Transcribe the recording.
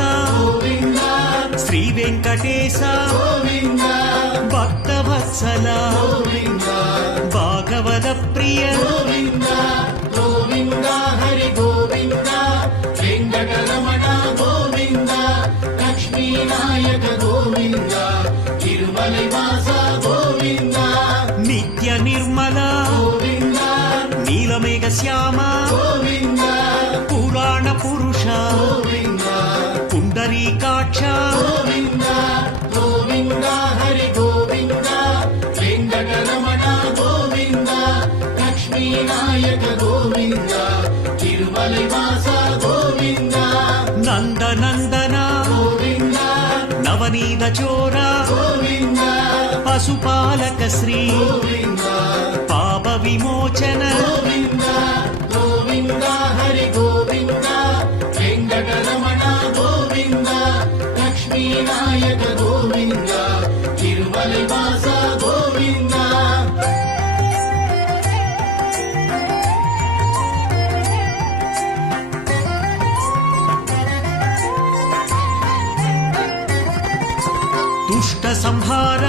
గోవింద శ్రీ వెంకటేశ గోవింద భక్తవత్సల గోవింద భాగవత ప్రియ గోవింద గోవింద హరి గోవింద వెంకటరమణ గోవింద లక్ష్మీనాయక గోవింద తిరుమలై వాస గోవింద నిత్య నిర్మల గోవింద నీలమేఘ శ్యామ గోవింద పురాణ పురుష గోవింద పుండరీకాక్ష గోవింద గోవింద హరి గోవింద వెంకటరమణ గోవింద లక్ష్మీనాయక గోవింద తిరుమలై వాస గోవింద నందనందన గోవింద నవనీత చోర గోవింద పశుపాలక శ్రీ గోవింద పాప విమోచన గోవింద గోవింద హరి గోవింద వెంకటరమణ గోవింద లక్ష్మీనాయక గోవింద తిరుమలై వాస గోవింద దుష్ట సంహార